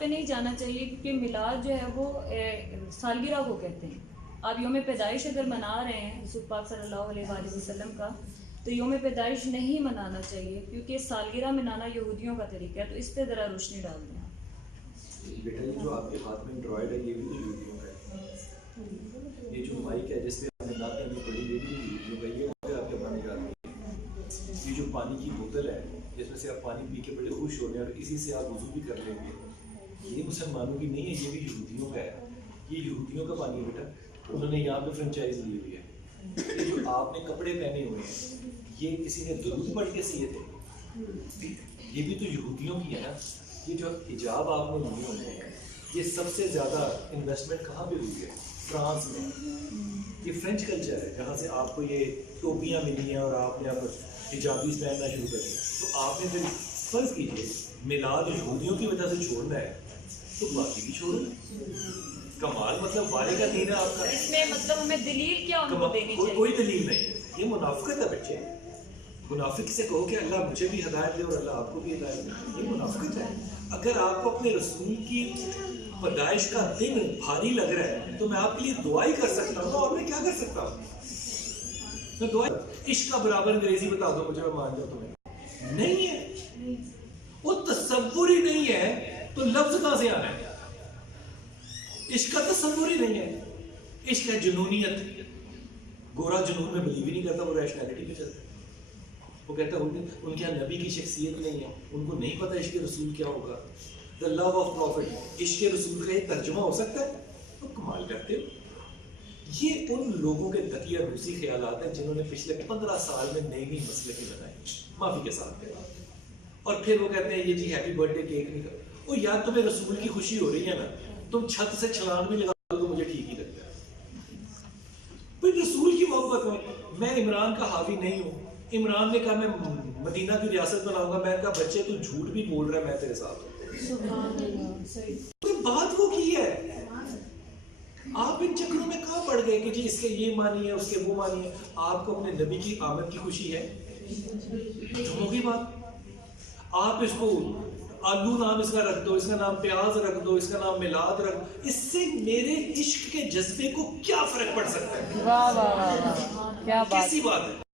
پہ نہیں جانا چاہیے کیونکہ میلاد جو ہے وہ سالگرہ کو کہتے ہیں. آپ یوم پیدائش اگر منا رہے ہیں رسول پاک صلی اللہ علیہ وآلہ وسلم کا تو یوم پیدائش نہیں منانا چاہیے کیونکہ سالگرہ منانا یہودیوں کا طریقہ ہے. تو اس پہ ذرا روشنی ڈال دیں. بیٹا یہ جو آپ کے ہاتھ میں انڈرائڈ ہے یہ بھی تو یہودیوں کا ہے. یہ جو مائک ہے جس پہ آپ نے نعتیں ابھی پڑھی یہ بھی یہودیوں کا ہے. یہ وہاں پہ آپ کے پانی جاتی ہے. یہ جو پانی کی بوتل ہے جس میں سے آپ پانی پی کے بڑے خوش ہو رہے ہیں اور اسی سے آپ وضو بھی کر لیں گے یہ مسلمانوں کی نہیں ہے یہ بھی یہودیوں کا ہے. یہ یہودیوں کا پانی ہے بیٹا. انہوں نے یہاں پہ فرنچائز لی ہوئی ہے. یہ جو آپ نے کپڑے پہنے ہوئے ہیں یہ کسی نے درود پڑھ کے سیے تھے. یہ بھی تو یہودیوں کی ہے نا. یہ جو حجاب آپ نے لیے ہوئے ہیں یہ سب سے زیادہ انویسٹمنٹ کہاں پہ ہوئی ہے؟ فرانس میں. یہ فرینچ کلچر ہے جہاں سے آپ کو یہ ٹوپیاں ملی ہیں اور آپ نے اب حجابیز پہننا شروع کر دیا. تو آپ نے پھر فرض کیجیے میلاد یہودیوں کی وجہ سے چھوڑنا ہے تو باقی بھی چھوڑنا. کمال مطلب والے کا دین ہے آپ کا. اس میں مطلب ہمیں دلیل کیا ان کو دینی چاہیے؟ کوئی دلیل نہیں ہے. یہ منافقت ہے بچے. منافق سے کہو کہ اللہ مجھے بھی ہدایت دے اور اللہ آپ کو بھی ہدایت دے. یہ منافقت ہے. اگر آپ کو اپنے رسول کی پیدائش کا دن بھاری لگ رہا ہے تو میں آپ کے لیے دعا ہی کر سکتا ہوں. اور میں کیا کر سکتا ہوں؟ میں دعا عشق کا برابر انگریزی بتا دو مجھے میں مان جاؤں. تمہیں نہیں ہے وہ تصور ہی نہیں ہے تو لفظ کہاں سے آنا ہے؟ عشق کا تصور ہی نہیں ہے. عشق ہے جنونیت. گورا جنون میں بلیو ہی نہیں کرتا. وہ ریشنالٹی پہ چلتا ہے. وہ کہتا ہے ان کے یہاں نبی کی شخصیت نہیں ہے. ان کو نہیں پتا عشق رسول کیا ہوگا. دا لو آف پروفٹ. عشق رسول کا یہ ترجمہ ہو سکتا ہے؟ تو کمال کرتے ہو. یہ ان لوگوں کے دقیہ روسی خیالات ہیں جنہوں نے پچھلے 15 سال میں نئی نئی مسلکیں بنائی معافی کے ساتھ. اور پھر وہ کہتے ہیں یہ جی ہیپی برتھ ڈے کیک نہیں کر. وہ یار تمہیں رسول کی خوشی ہو رہی ہے نا تم چھت سے چھلانگ بھی لگا دو تو مجھے ٹھیک ہی لگتا ہے. پھر رسول کی محبت میں میں عمران کا حاوی نہیں ہوں. عمران نے کہا میں مدینہ کی ریاست بناؤں گا. میں نے کہا بچے تو جھوٹ بھی بول رہا ہے میں تیرے ساتھ ہوں. بات وہ کی ہے. آپ ان چکروں میں کہاں پڑ گئے کہ جی اس کے یہ مانی ہے اس کے وہ مانی ہے. آپ کو اپنے نبی کی آمد کی خوشی ہے جو ہوگی بات. آپ اس کو آلو نام اس کا رکھ دو, اس کا نام پیاز رکھ دو, اس کا نام میلاد رکھ دو. اس سے میرے عشق کے جذبے کو کیا فرق پڑ سکتا ہے؟ واہ واہ واہ کیا بات. کیسی بات ہے.